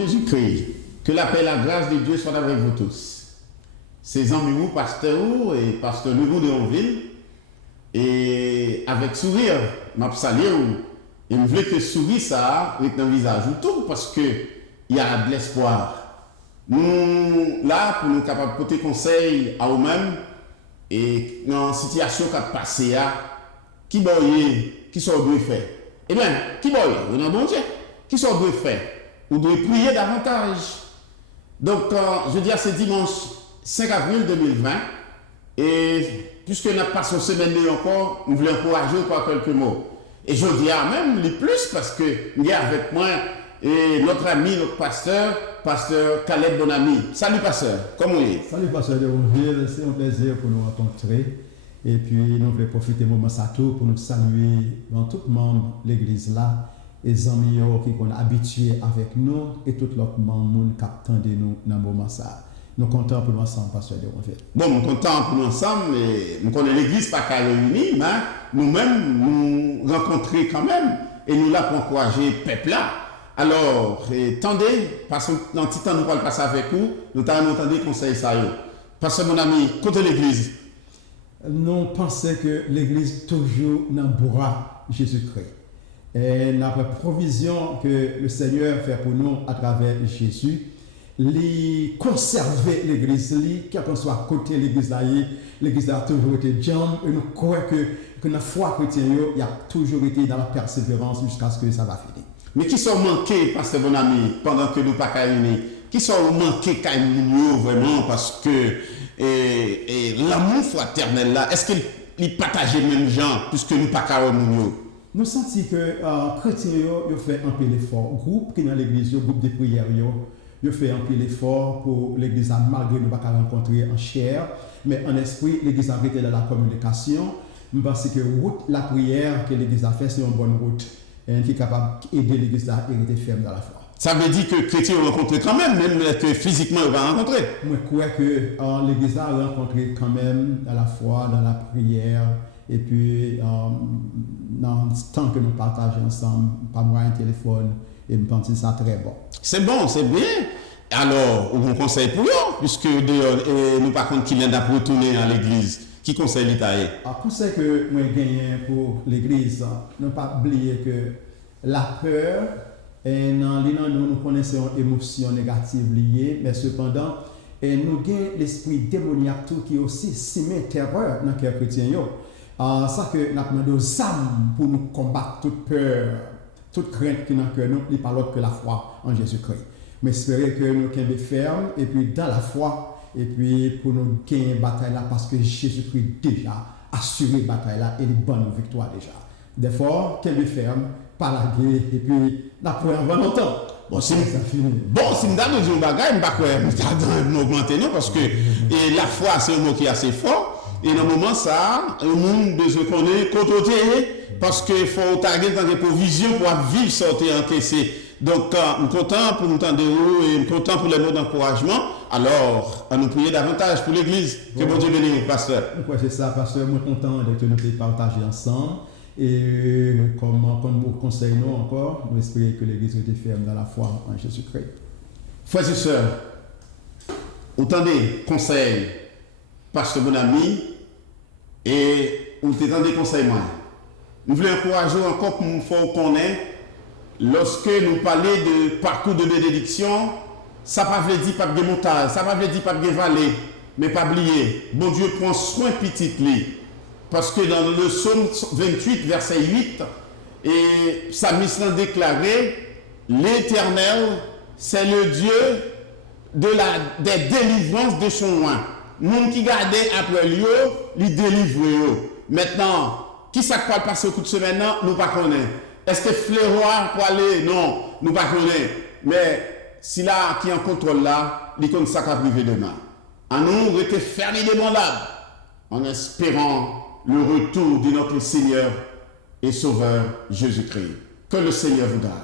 Jésus-Christ, que la paix et la grâce de Dieu soient avec vous tous. Ces amis, pasteur et pasteur Leroux de Onville, et avec sourire, m'a salué et me voulait que sourire ça avec un visage ou tout parce que il y a de l'espoir. Nous là pour nous capables de porter conseil à nous-mêmes et dans une situation qui a passé qui sont doit faire. Eh bien, qui boye, on a bon Dieu, qui sont doit faire. Vous devez prier davantage. Donc, je dis à ce dimanche 5 avril 2020, et puisque nous avons passé une semaine encore, nous voulons encourager par quelques mots. Et je dis à même les plus parce que il y a avec moi et notre ami, notre pasteur Caleb Bonami. Salut pasteur, comment vous êtes? Salut pasteur de Ronville, c'est un plaisir pour nous rencontrer. Et puis nous voulons profiter du moment Sato pour nous saluer dans tout le monde l'église là, les amis qui sont habitués avec nous et tout l'autre monde qui attendent nous dans le moment ça. Nous sommes contents pour nous ensemble, pasteur de Ronville. Bon, nous sommes contents pour nous ensemble, mais nous connaissons l'église pas qu'à réunir, mais nous-mêmes nous rencontrer quand même et nous là pour encourager le peuple là. Alors, attendez, parce que dans le petit temps nous allons passer avec vous, nous allons entendre conseil ça. Parce que mon ami, côté l'église. Nous pensons que l'église toujours n'embourra Jésus-Christ. Et notre provision que le Seigneur fait pour nous à travers Jésus, conserver l'église, quel que soit côté l'église a toujours été jam, et nous croyons que notre foi chrétienne, il a toujours été dans la persévérance jusqu'à ce que ça va finir. Mais qui sont manqués, pasteur bon ami, pendant que nous ne pas réunis? Qui sont manqués quand nous vraiment parce que l'amour fraternel là, est-ce qu'il partage les mêmes gens puisque nous ne pas réunis? Nous sentons que les chrétiens ont fait un peu l'effort. Groupe qui est dans l'église, groupe de prières, ils fait un peu l'effort pour l'église malgré nous ne pas rencontrer en chair, mais en esprit, l'église a été dans la communication. Je pense que la prière que l'église a fait, c'est une bonne route. Et qui est capable d'aider l'église à rester ferme dans la foi. Ça veut dire que les chrétiens ont rencontré quand même que physiquement ils vont rencontrer. Moi, je crois que l'église a rencontré quand même dans la foi, dans la prière, et puis dans le temps que nous partageons ensemble, par moyen de téléphone, et je pense que c'est très bon. C'est bon, c'est bien. Alors, on conseille pour eux, puisque nous par contre qu'il y en a pour retourner à l'église. Qui conseille l'État? Le conseil que moi gagne pour l'église, ne pas oublier que la peur, et nous connaissons une émotion négative liée, mais cependant, nous avons l'esprit démoniaque qui aussi semé terreur dans le cœur chrétien. Ça que nous avons des âmes pour nous combattre toute peur, toute crainte qui est dans le cœur, nous, pas l'autre que la foi en Jésus-Christ. Mais espérer que nous sommes fermes et puis dans la foi. Et puis pour nous gagner une bataille là, parce que Jésus-Christ déjà assuré la bataille là et les bonnes victoires déjà. Des fois, qu'elle est ferme, pas la guerre, et puis la première va longtemps. Bon, si nous avons dit un bagage, nous ne augmenter non, parce que la foi, c'est un mot qui est assez fort. Et dans le moment, ça, le monde de se connaître, côté, parce qu'il faut target dans des provisions pour vivre, sortir, encaisser. Donc, nous sommes contents pour nous entendre et nous sommes contents pour les mots d'encouragement. Alors, à nous prier davantage pour l'Église. Que bon Dieu bénisse, pasteur. Pourquoi c'est ça, pasteur? Moi, content de nous partager ensemble. Et comme vous conseillez nous encore, nous espérons que l'Église était ferme dans la foi en Jésus-Christ. Frères et sœurs, autant des conseils, pasteur mon ami, et autant des conseils moi. Nous voulons encourager encore pour nous faire connaître, lorsque nous parlons de parcours de bénédiction, ça ne veut pas dire pas de montagne, ça ne veut pas dire pas de vallée, mais pas oublier. Bon Dieu prend soin petit lui. Parce que dans le psaume 28, verset 8, et Psalmiste l'a déclaré, l'Éternel, c'est le Dieu des délivrances de son loin. Nous qui gardons après lui, lui délivre. Maintenant, qui ça va passer au coup de semaine, nous ne connaissons pas. Est-ce que Fléroir peut aller? Non, nous ne connaissons pas. Mais si là, qui en contrôle là, il compte ça qui va arriver demain. À nous, rester fermés demandables, en espérant le retour de notre Seigneur et Sauveur Jésus-Christ. Que le Seigneur vous garde.